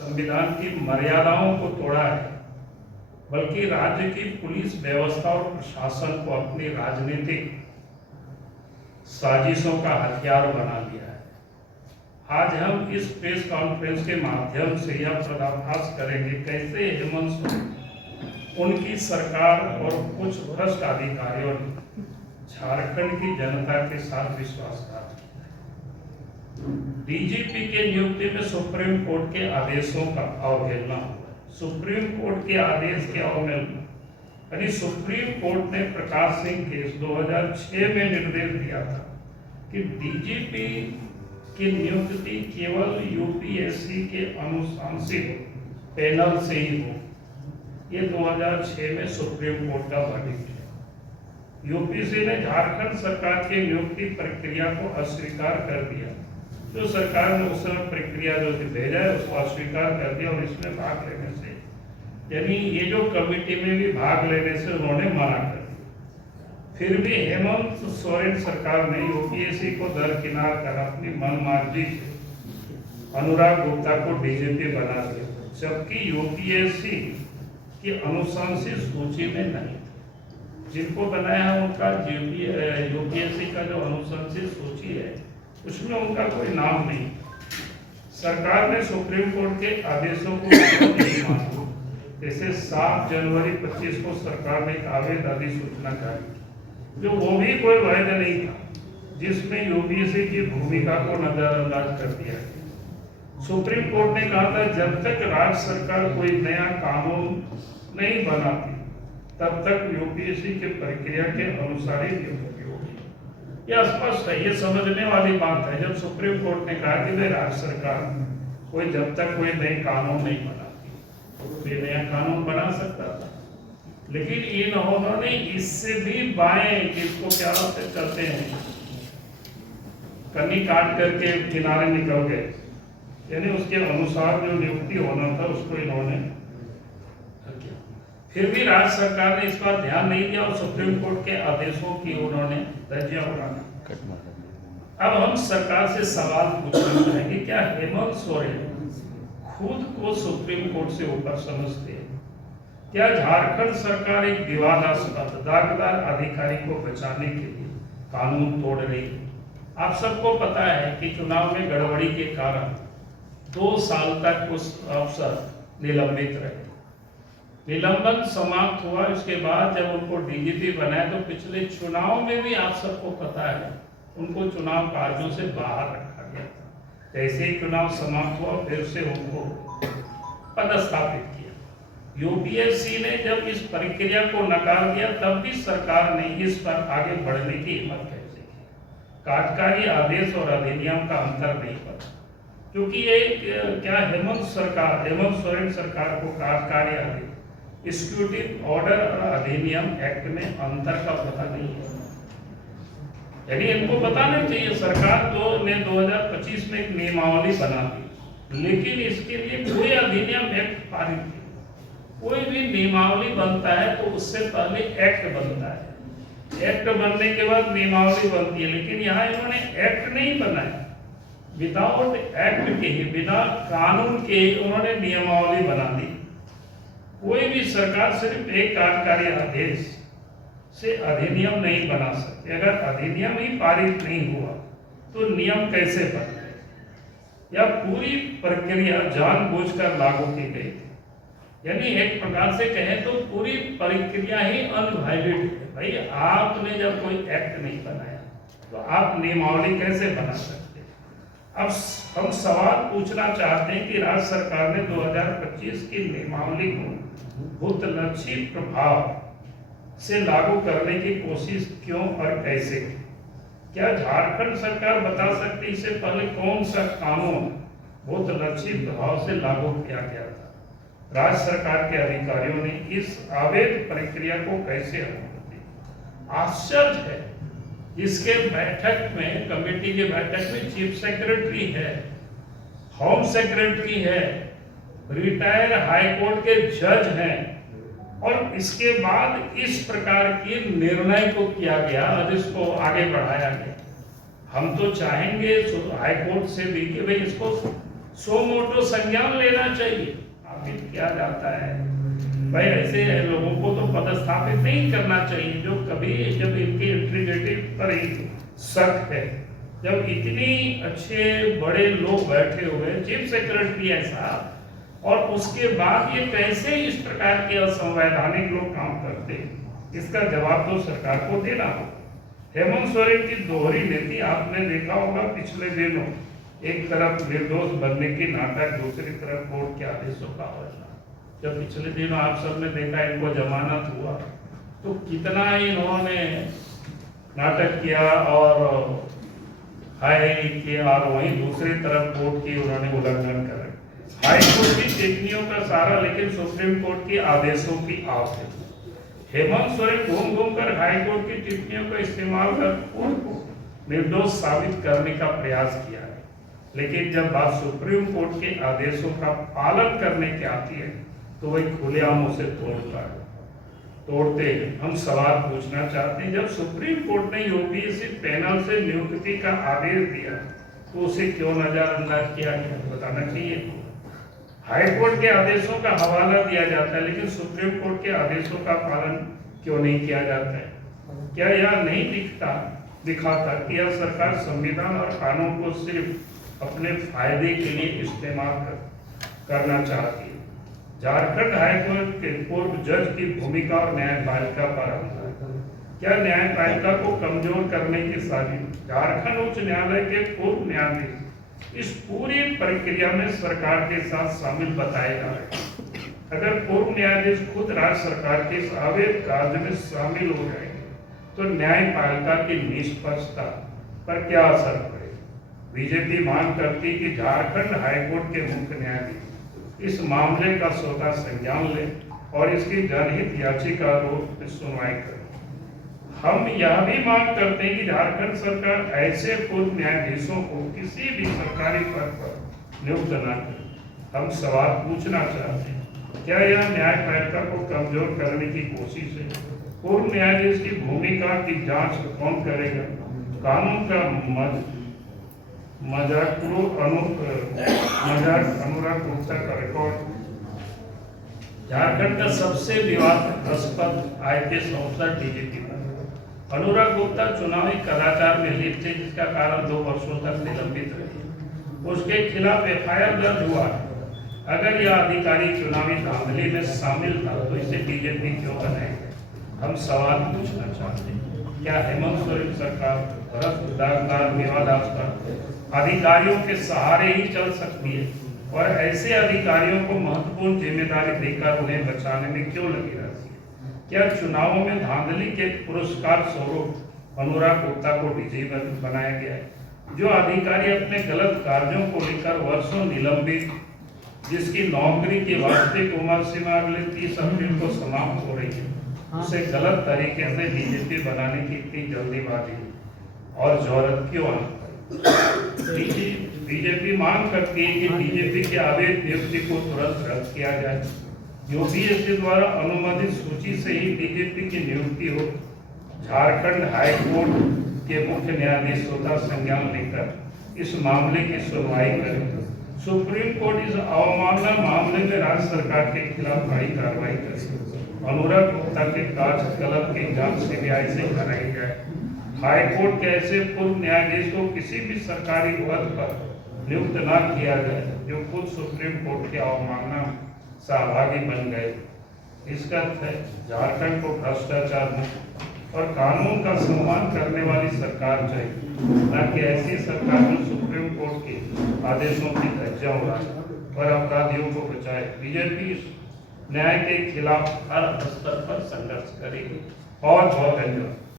संविधान की मर्यादाओं को तोड़ा है, बल्कि राज्य की पुलिस व्यवस्था और प्रशासन को अपनी राजनीतिक साजिशों का हथियार बना लिया है। आज हम इस प्रेस कॉन्फ्रेंस के माध्यम से यह पर्दाफाश करेंगे कैसे हेमंत सोरेन, उनकी सरकार और कुछ भ्रष्ट अधिकारियों ने झारखंड की जनता के साथ विश्वासघात किया। डीजीपी के नियुक्ति में सुप्रीम कोर्ट के आदेशों का अवहेलना हुआ। सुप्रीम कोर्ट के आदेश के अवहेलना यानी सुप्रीम कोर्ट ने प्रकाश सिंह केस 2006 में निर्देश दिया था कि डीजीपी की नियुक्ति केवल यूपीएससी के अनुशंसित पैनल से ही हो। ये 2006 में सुप्रीम कोर्ट का वर्डिक्ट है। यूपीएससी ने झारखंड सरकार की नियुक्ति प्रक्रिया को अस्वीकार कर दिया। जो सरकार ने उस समय प्रक्रिया जो भेजा है उसको अस्वीकार कर दिया और इसमें भाग लेने से, यानी ये जो कमेटी में भी भाग लेने से उन्होंने मना कर दिया। फिर भी हेमंत सोरेन सरकार ने यूपीएससी को दरकिनार कर अपनी मनमर्जी से अनुराग गुप्ता को डीजीपी बना दिया, जबकि यूपीएससी की अनुशंसित सूची में नहीं। जिनको बनाया है उनका यूपीएससी का जो अनुशंसित सूची है उसमें उनका कोई नाम नहीं। सरकार ने सुप्रीम कोर्ट के आदेशों को नहीं माना। जैसे 7 जनवरी 25 को सरकार ने एक आवेदन अधिसूचना जारी की, जो वो भी कोई वैध नहीं था, जिसमें यूपीएससी की भूमिका को नजरअंदाज कर दिया गया। सुप्रीम कोर्ट ने कहा था जब तक राज्य सरकार कोई नया कानून नहीं बनाती तब तक यूपीएससी के प्रक्रिया के अनुसार ही नियुक्ति होगी। यह स्पष्ट है, ये समझने वाली बात है। जब सुप्रीम कोर्ट ने कहा कि भाई राज्य सरकार कोई जब तक कोई नए कानून नहीं बनाती तो कोई नया कानून बना सकता था, लेकिन इन्होंने इससे भी बाएं, जिसको क्या कहते हैं कन्नी काट करके किनारे निकल गए, यानी उसके अनुसार जो नियुक्ति होना था उसको इन्होंने। फिर भी राज्य सरकार ने इस पर ध्यान नहीं दिया और सुप्रीम कोर्ट के आदेशों की उन्होंने धज्जियां उड़ाई। अब हम सरकार से सवाल पूछना चाहेंगे, क्या हेमंत सोरेन खुद को सुप्रीम कोर्ट से ऊपर समझते हैं? क्या झारखंड सरकार एक विवादास्पद दागदार अधिकारी को बचाने के लिए कानून तोड़ रही है? आप सबको पता है कि चुनाव में गड़बड़ी के कारण 2 साल तक उस अफसर निलंबित रहे। निलंबन समाप्त हुआ, उसके बाद जब उनको डीजीपी बनाया तो पिछले चुनाव में भी आप सबको पता है उनको चुनाव कार्यों से बाहर रखा गया था। जैसे ही चुनाव समाप्त हुआ फिर से उनको पदस्थापित किया। यूपीएससी ने जब इस प्रक्रिया को नकार दिया तब भी सरकार ने इस पर आगे बढ़ने की हिम्मत कैसे की? कार्यकारी आदेश और अधिनियम का अंतर नहीं पता, क्योंकि ये क्या हेमंत सोरेन सरकार को कार्यकारी आदेश, एग्जीक्यूटिव ऑर्डर और अधिनियम एक्ट में अंतर का पता नहीं है। यानी इनको बताना चाहिए। सरकार ने 2025 में एक नियमावली बना दी, लेकिन इसके लिए कोई अधिनियम एक्ट पारित नहीं। कोई भी नियमावली बनता है तो उससे पहले एक्ट बनता है, एक्ट बनने के बाद नियमावली बनती है, लेकिन यहाँ इन्होंने एक्ट नहीं बनाया। विदाउट एक्ट के ही, बिना कानून के ही उन्होंने नियमावली बना दी। कोई भी सरकार सिर्फ एक कार्यकारी आदेश से अधिनियम नहीं बना सकती। अगर अधिनियम ही पारित नहीं हुआ तो नियम कैसे बनते? यह पूरी प्रक्रिया जानबूझकर लागू की गई थी। यानी एक प्रकार से कहें तो पूरी प्रक्रिया ही अनवैलिड है। भाई आपने जब कोई एक्ट नहीं बनाया तो आप नियमावली कैसे बना सकते? अब हम सवाल पूछना चाहते हैं कि राज्य सरकार ने 2025 की नियमावली को भूतलक्षी प्रभाव से लागू करने की कोशिश क्यों और कैसे की? क्या झारखंड सरकार बता सकती है इससे पहले कौन सा कानून भूतलक्षी प्रभाव से लागू किया गया था? राज्य सरकार के अधिकारियों ने इस अवैध प्रक्रिया को कैसे अनुमति दी? आश्चर्य है, इसके बैठक में, कमेटी के बैठक में चीफ सेक्रेटरी है, होम सेक्रेटरी है, रिटायर्ड हाईकोर्ट के जज हैं, और इसके बाद इस प्रकार के निर्णय को किया गया और इसको आगे बढ़ाया गया। हम तो चाहेंगे हाईकोर्ट से भी कि भाई इसको सो मोटो संज्ञान लेना चाहिए। स्थापित किया जाता है भाई, ऐसे लोगों को तो पदस्थापित नहीं करना चाहिए जो कभी, जब इनके इंटीग्रिटी पर ही शक है, जब इतनी अच्छे बड़े लोग बैठे हुए, चीफ सेक्रेटरी है साहब, और उसके बाद ये कैसे इस प्रकार के असंवैधानिक लोग काम करते हैं, इसका जवाब तो सरकार को देना हो। हेमंत सोरेन की दोहरी नीति आपने देखा होगा पिछले दिनों, एक तरफ निर्दोष बनने की नाटक, दूसरी तरफ कोर्ट के आदेशों का अवहेलना। जब पिछले दिनों आप सबने देखा इनको जमानत हुआ तो कितना इन्होंने नाटक किया और हाई किया, और वहीं दूसरी तरफ कोर्ट की उन्होंने उल्लंघन कर रहे। हाई कोर्ट की टिप्पणियों का सारा लेकिन सुप्रीम कोर्ट के आदेशों की आप है। हेमंत सोरेन घूम घूम कर हाई कोर्ट की टिप्पणियों का इस्तेमाल कर कोर्ट को निर्दोष साबित करने का प्रयास किया है, लेकिन जब बात सुप्रीम कोर्ट के आदेशों का पालन करने की आती है तो वही खुलेआम उसे तोड़ते हैं। हम सवाल पूछना चाहते हैं, जब सुप्रीम कोर्ट ने यूपीएससी पैनल से नियुक्ति का आदेश दिया तो उसे क्यों नजरअंदाज किया गया, बताना चाहिए। हाई कोर्ट के आदेशों का हवाला दिया जाता है लेकिन सुप्रीम कोर्ट के आदेशों का पालन क्यों नहीं किया जाता है? क्या यह नहीं दिखाता कि यह सरकार संविधान और कानून को सिर्फ अपने फायदे के लिए इस्तेमाल करना चाहती है? झारखंड हाईकोर्ट के पूर्व जज की भूमिका और न्यायपालिका पर क्या न्यायपालिका को कमजोर करने की साजिश? झारखंड उच्च न्यायालय के पूर्व न्यायाधीश इस पूरी प्रक्रिया में सरकार के साथ शामिल बताए जा रहे हैं। अगर पूर्व न्यायाधीश खुद राज्य सरकार के इस अवैध कार्य में शामिल हो जाएंगे तो न्यायपालिका की निष्पक्षता पर क्या असर पड़ेगा? बीजेपी मांग करती कि झारखंड हाईकोर्ट के मुख्य न्यायाधीश इस मामले का स्वतः संज्ञान ले और इसकी जनहित याचिका पर सुनवाई करे। हम यह भी मांग करते हैं कि झारखंड सरकार ऐसे पूर्व न्यायाधीशों को किसी भी सरकारी पद पर नियुक्त न करे। हम सवाल पूछना चाहते हैं, क्या यह न्यायपालिका को कमजोर करने की कोशिश है? पूर्व न्यायाधीश की भूमिका की जांच कौन करेगा? कानून का मजाक अनुराग गुप्ता का रिकॉर्ड। झारखंड का सबसे विवादास्पद आईपीएस अफसर डीजीपी अनुराग गुप्ता चुनावी कदाचार में लिप्त थे, जिसका कारण 2 वर्षों तक निलंबित रहे। उसके खिलाफ एफआईआर दर्ज हुआ। अगर यह अधिकारी चुनावी धांधली में शामिल था तो इसे बीजेपी क्यों बनाएगा? हम सवाल पूछना चाहते हैं, क्या हेमंत सोरेन सरकार भ्रष्ट, दागदार, विवादास्पद अधिकारियों के सहारे ही चल सकती है और ऐसे अधिकारियों को महत्वपूर्ण जिम्मेदारी देकर उन्हें बचाने में क्यों लगी रहती है? क्या चुनावों में धांधली के पुरस्कार स्वरूप अनुराग गुप्ता को डीजी बनाया गया है? जो अधिकारी अपने गलत कार्यों को लेकर वर्षों निलंबित, जिसकी नौकरी की वास्तविक उम्र सीमा अगले 30 अप्रैल को समाप्त हो रही है, उसे गलत तरीके से बीजेपी बनाने की इतनी जल्दीबाजी और जरूरत क्यों है? बीजेपी मांग करती है कि बीजेपी के अवैध नियुक्ति को तुरंत रद्द किया जाए। यूपीएससी द्वारा अनुमोदित सूची से ही बीजेपी की नियुक्ति हो। झारखंड हाई कोर्ट के मुख्य न्यायाधीश स्वतः संज्ञान लेकर इस मामले की सुनवाई करें। सुप्रीम कोर्ट इस अवमानना मामले में राज्य सरकार के खिलाफ कड़ी कार्रवाई करे। अनुराग गुप्ता के कार्यकलाप की जांच सीबीआई से कराई जाए। हाई कोर्ट के ऐसे पूर्व न्यायाधीश को किसी भी सरकारी पद पर नियुक्त न किया जाए जो खुद सुप्रीम कोर्ट के अवमानना सहभागी बन गए। इसका अर्थ है झारखंड को भ्रष्टाचार मुक्त और कानून का सम्मान करने वाली सरकार चाहिए, न कि ऐसी सरकार जो सुप्रीम कोर्ट के आदेशों की धज्जियां उड़ाए और अपराधियों को बचाए। बीजेपी न्याय के खिलाफ हर स्तर पर संघर्ष करेगी। बहुत बहुत धन्यवाद।